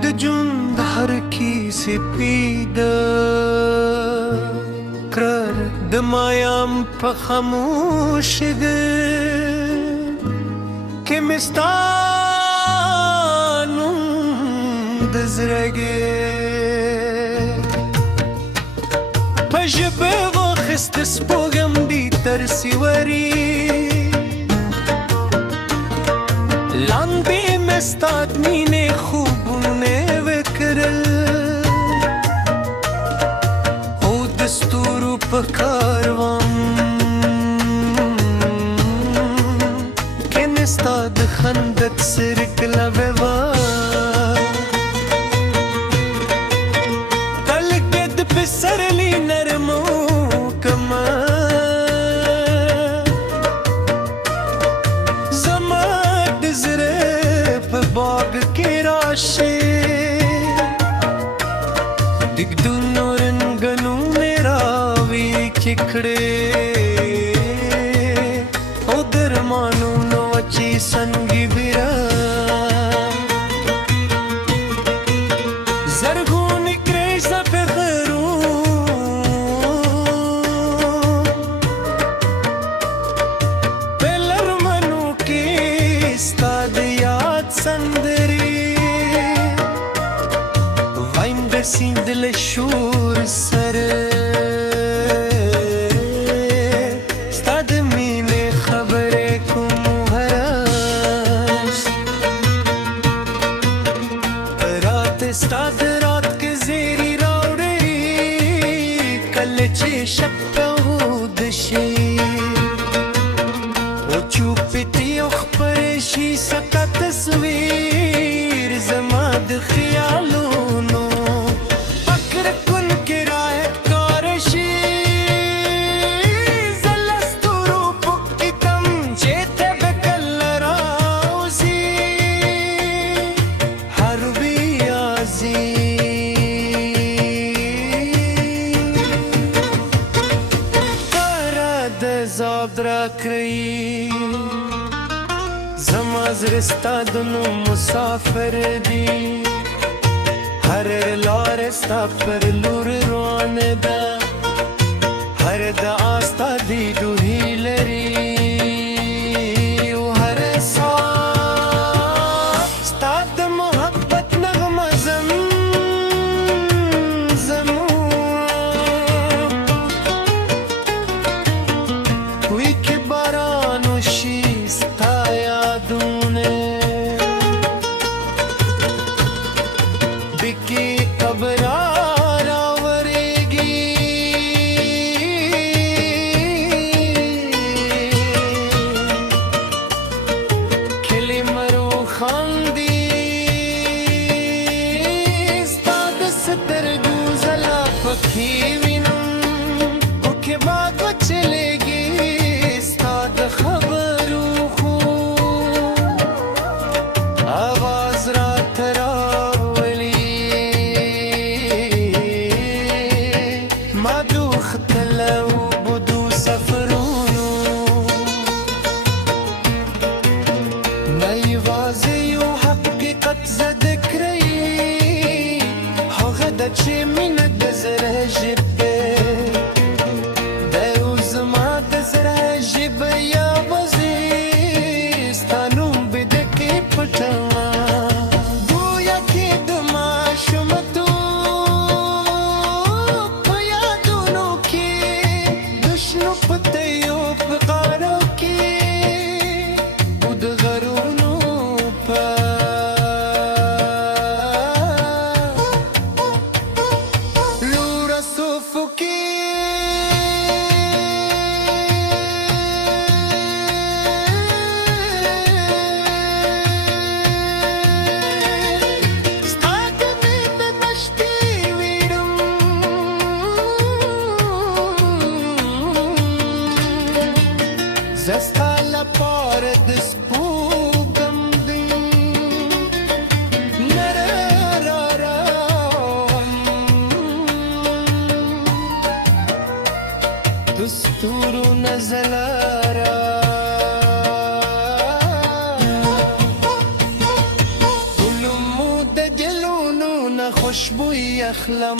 جند هر کیسه پیدا کرد دمایم په خاموش ده که مستانم دزرگه په ژبه واخست سپوږم دی ترسی وری لاندې مې ستا د مینې خوبونه وکرل او د ستورو په کاروان کې مې ستا د خندق سرکله ویوا تلګې د پسرلی نرمو کما باغ کې راشي دګدونو رنګونو راوي کړې او درمانو نو چې سنگي بیره زرغونې کړې سپهرو په لرمنو کې ستا د یاد سندري وایم د سیند له شور سره ستا د مینې خبرې کوم هراس رات ستا د رات کې زیری راوړې کله چې شب په هود شي او چوپتي او خبرې شي ستا تصویر زما د خیالونو فکر کن کې راحت کار شي زلستورو پکتم چې ته به کله راوځي حربي یازي تارا د ذوق راکړئ زما زړه د نو مسافر دی هر لار ستا پر لور روان ده هر دعا ستا دی دوهی لري او هر ساه ستا د محبت نغمه وی که باران وشي ستا یادونه بکی ابرار آورېږي خوشبوی اخلم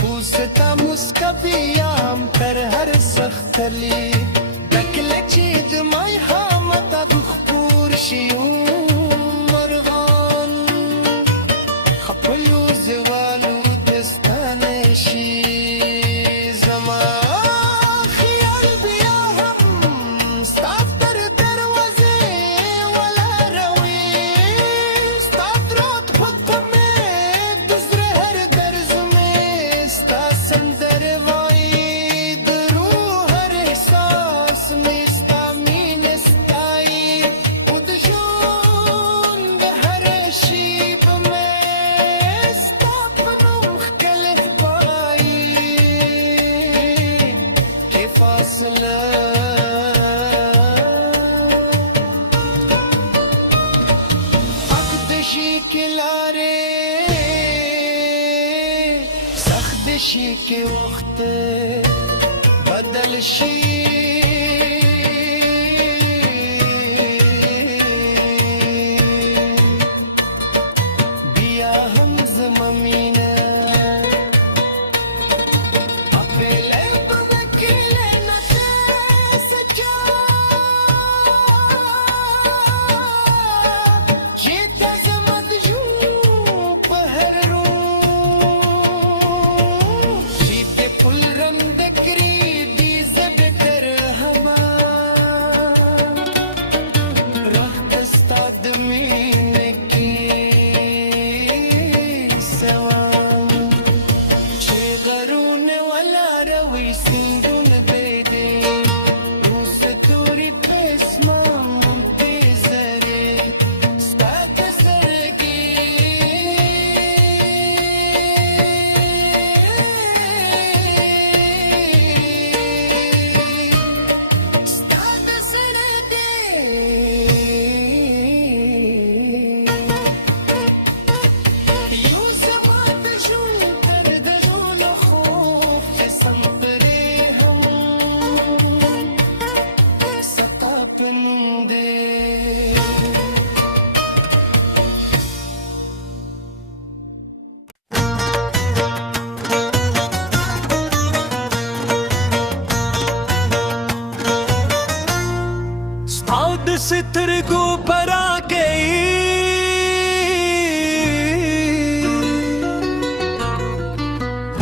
خوستا مسکبیم پر هر سختلی دکل چید مای حامتا بخپور شیو مرغان خپلو زوالو دستانشی शी के वक्त बदल शी बिया हम जमीना अकेले बदले न सचा जीता जमत जू पहर سترګو پرا گئی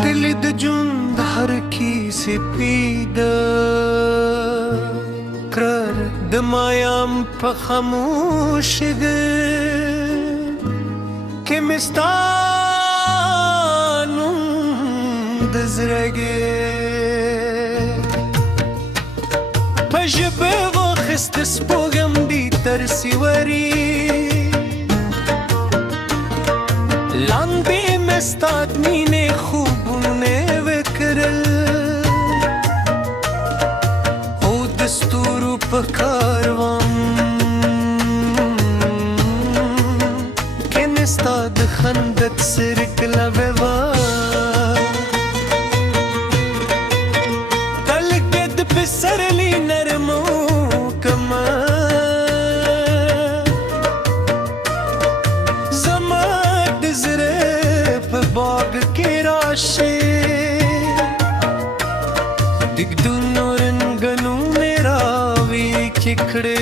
دل د جون هر کی سپید کرر د مایم په خاموش ده کې مستانو د زړګي پجبه وخست سپوږم دی تر سیوري لاندې مستاد مینې خوبونه وکړل او د ستورو په کاروان کې نستا د خندت سرکله ووا تلګد پسرلی نرمو दिग्दुनो रंगनू मेरा वी चिखड़े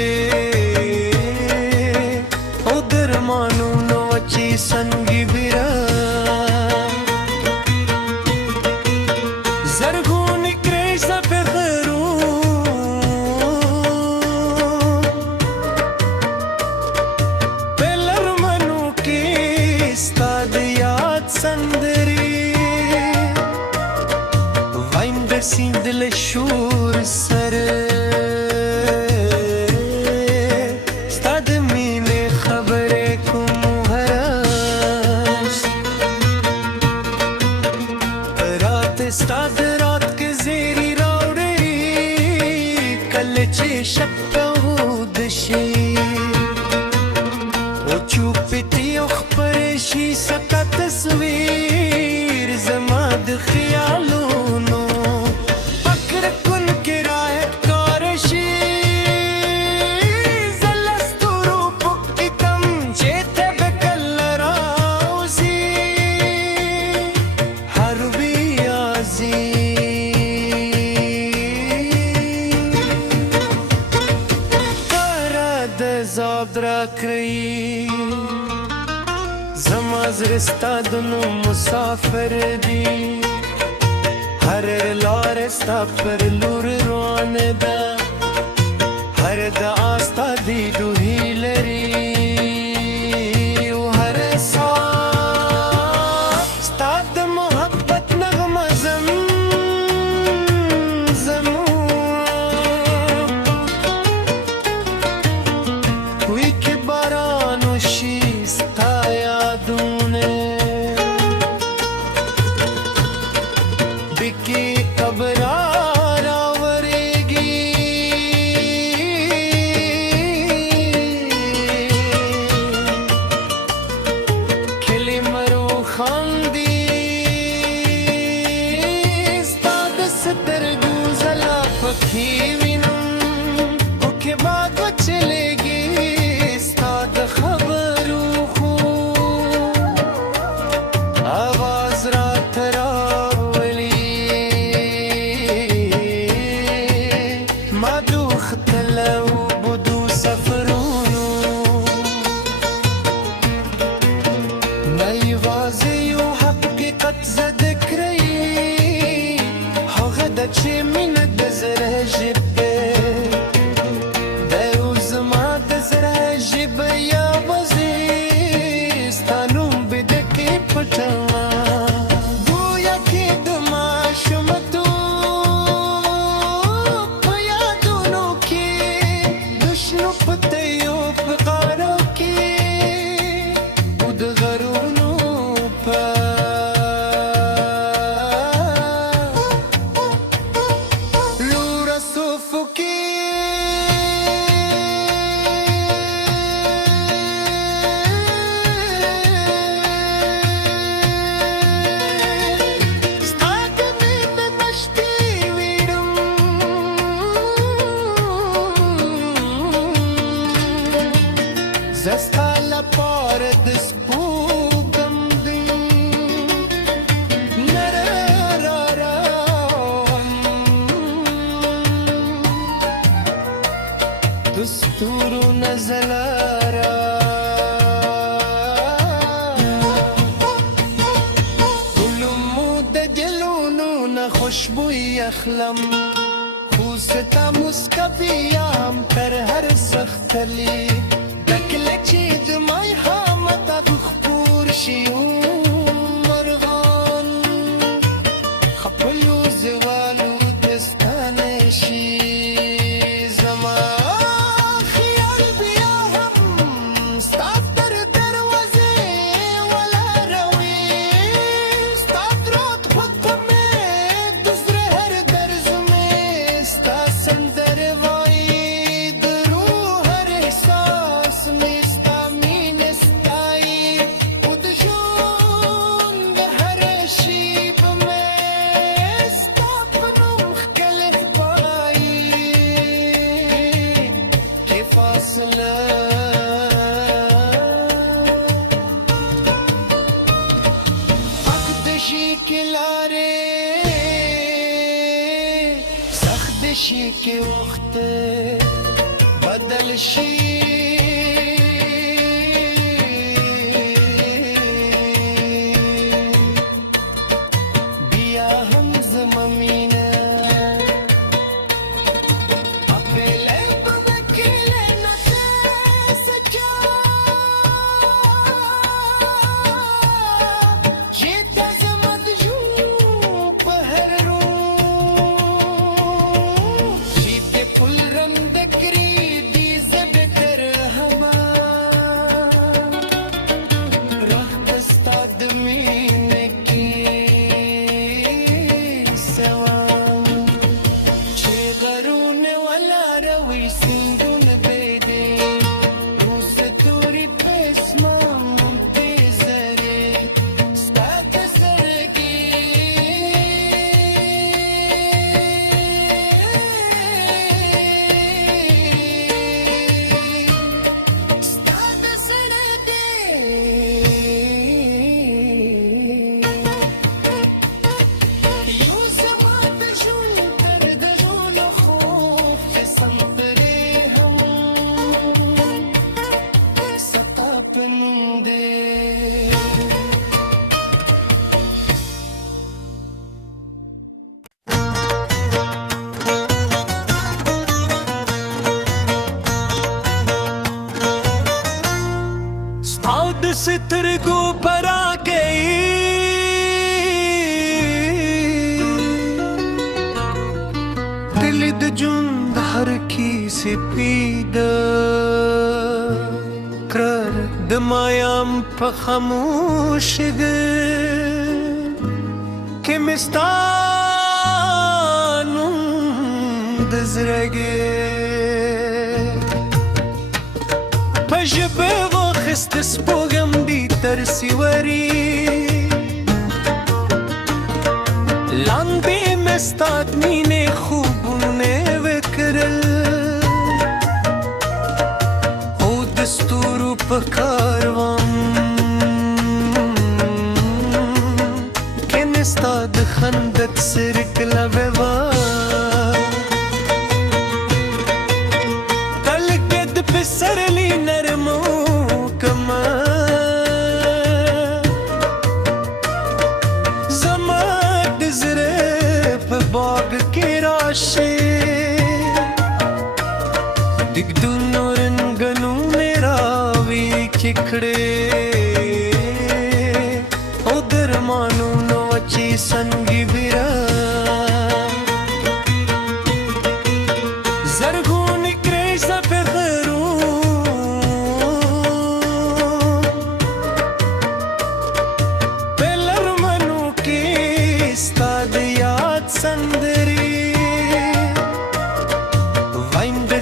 उधर मानू नोची संगी बिरा जरगू निकरे सफेरू पेलर मनु की स्ताद याद संदरी सिंदल शूर सर स्ताद मीने खबरे कुम हरास रात स्ताद रात के जेरी रावड़े कलचे शप्पहूदशी ओ चुपती अखबरेशी सका तस्वीर जमाद ख्यालों नजर दोनों मुसाफिर दी हर लार स्ता पर लूर रोने दा हर दा आस्ता दी दुही लरी हर सा स्ताद मोहब्बत नगमा जमू हुई के बारानो शीस्ता यादूने बिकी कबरारा वरेगी खिली मरो खांदी स्ताद सतर गुजला पखी विनम ओके बाद चलेगी स्ताद खबरू खू आवाज रात रावली मादوخ تلو بدو سفرونو ماي وازي وحقيقة ذكري هغدا تشي من الدزر جبه داوز ما دزر جبه يا وزي ستانوم بدكي پتوا گویا کی دما شمتو پیادونو کی دشنو پتیو پقارو کی ودغرونو پا لورا صوفو کی Zesta la pare de spugam din Narararam Dusturu nazalara Ulumu de gelunu na خوشبوی اخلم خوستا مسکبیم پر هر سختلی دکله چی دمای حامتا بخپور شیو مرغان خپلو زوالو دستانشی زما خیال بیا هم ستاد در دروازه ولا روی ستاد رات خودمه دزره هر درزمه ستا سندر وای درو هر احساس میستا مینستای ودجون در هر شیب میستا پنوم خکلف بای که فاصله اقدشی کلاره سخدشی که وقت بدل شی بیا هم زمامینه اپله بوکله نته سکا جیتا زمد جو پهر رو جیت پل رم دکری دیز بتر هما راه استاد مینه کی سوا چه غرون ولا روی سندون بیدی روس توری پسما منتظره ستات سرگی ستات سرگی یوزما دجون تر دجون خوف سنتری هم ستا پنده د سترګو پرا گئی دل د جون هر کی سپید کرر د مایم په خاموش ده کې مستانو د زړګي په ژبه واخست سپوږم دي تر سیوري لاندې مې ستا د مینې خوبونه وکرل او د ستورو په کاروان کې مې ستا د خندق سرکله ویوا سرلی نرمو کما زما د زړه په باغ کې راشه دګدونو رنګونو راوي کړې او درمانو نو چې سنگي بیره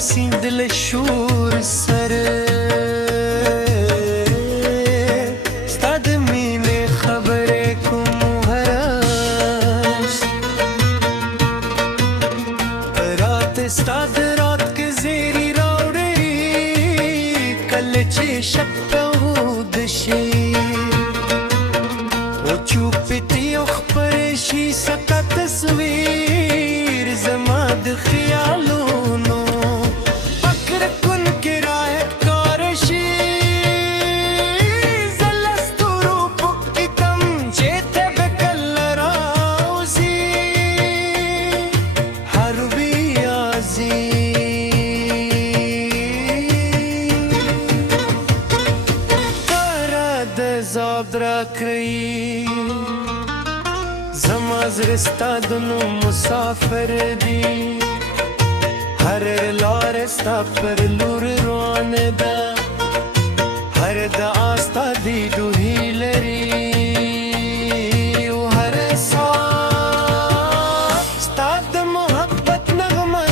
سیندل شور سر ستا د مینې خبرې کوم هراس رات ستا د رات کې زیری راوړې کله چې شب په ود شي او چوپتي خبرې شي ستا تصویر زما د خیالونو زما زړه دنو مسافر دی هر لار ستا پر لور روان ده هر د آستا دی دوهی لري او هر ساه ستا د محبت نغمه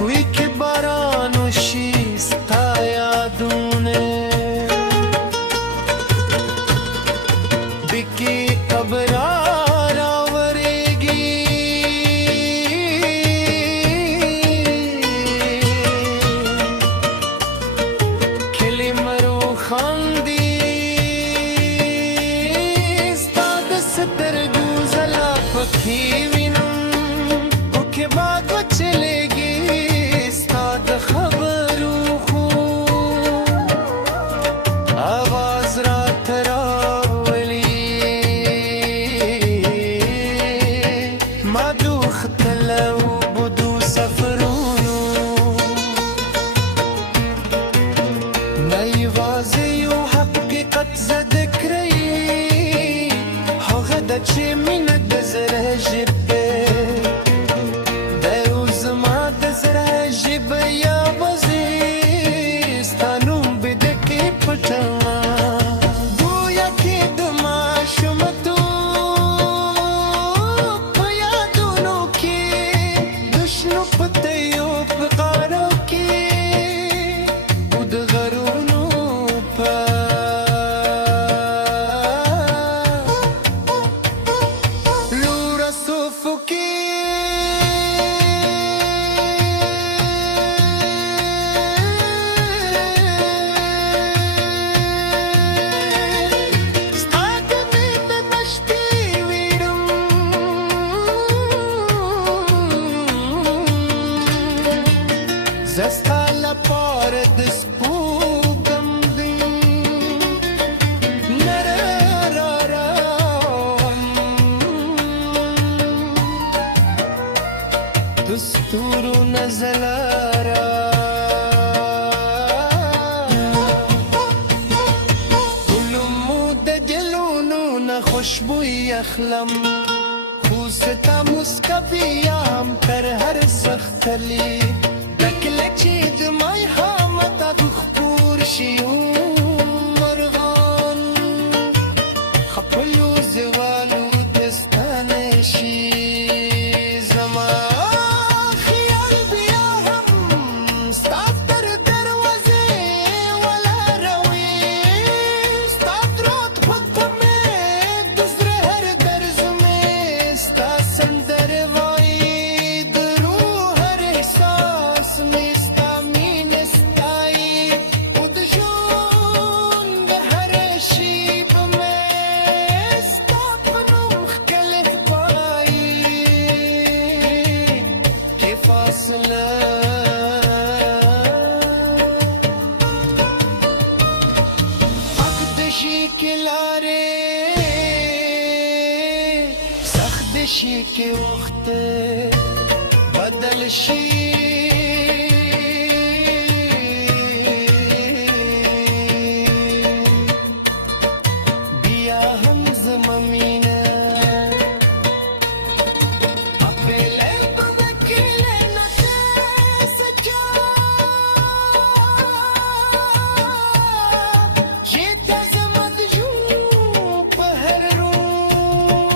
وی که بارانو شي ستا یادونه بکی ابرار آورېږي کلی مرو خاندي ستا د سترګو ځلا پکې وینم او که باد وچلېږي چې مینه د زړه ژبه دی او زما د زړه ژبه یوازې ستا نوم به دکې پټوه ګویا کې د ماشومتوب په یادونو کې د شنو پتیو په غاړو کې او د غرونو په زستا لپاره د سپوږم دی نرارارم د ستورو ستورو نزلارا علمو د دلونو نه خوشبوئی اخلم خوستا مسکبیم تر هر سختلی دکله چې د مای حامتا خپور شیو مرغان خپلو زوالو دستانه شي زما خیال بیا هم ستا تر دروازې ولاړوي ستا درود په تمې د زړه هر درز مې ستا سندرې وایي د روح هر احساس مې ستا مینې ستایي خو د ژوند هره شیبه مې ستا په نوم ښکلې ښکاري کې فاصله حق د شي کې لارې سخت د شي کې وخت بدل شي بیا هم زما مینه اپلې په وکیلې نه سچا چې ته زما د ژوند په هر روح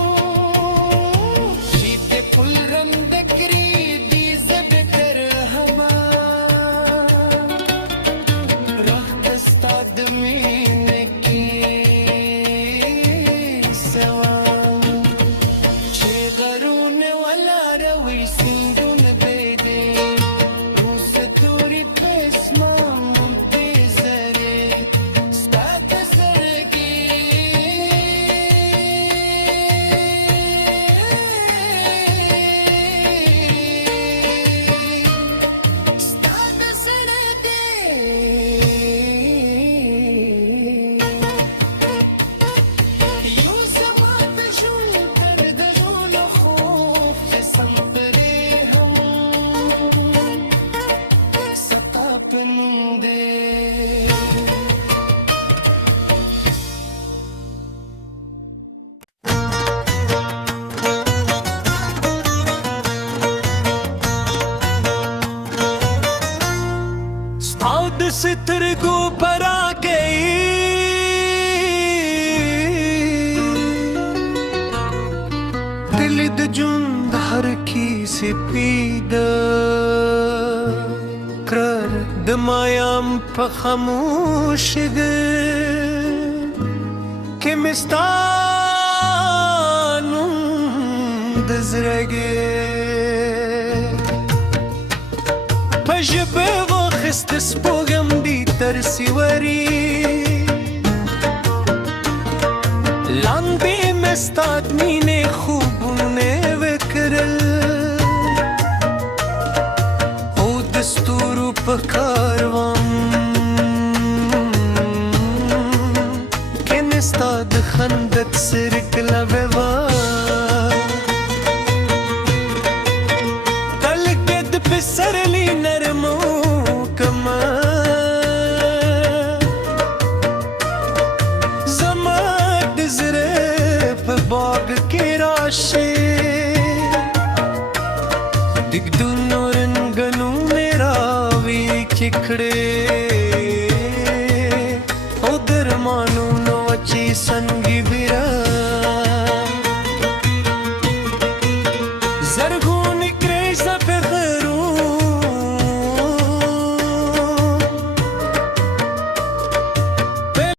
چې ته پل رم د کړي دي زه به تر هما رخت ستا د مینې کې سوا چې غرونه ولاړوي سیندونه بېدې ستوري په اسمان منتظرې ستا په سر کې ستا د سر کې یو زما د ژوند تر دردونو خوب چې سندرې هم ستا په نوم دې ستا د سترګو پرا گئی دل د ژوند هر کیسې پیدا کرر د مایم په خاموش ده کې مې ستا نوم د زړګي په ژبه واخیست سپوږم دي تر سیوري لاندې مې ستا د مینې خوبونه وکرل او د ستورو په کاروان کې مې ستا د خندق سرکله ویوا تلګې د پسرلی نرمو کما زما د زړه په باغ کې راشي دګدونو رنګونو مې راوي کړې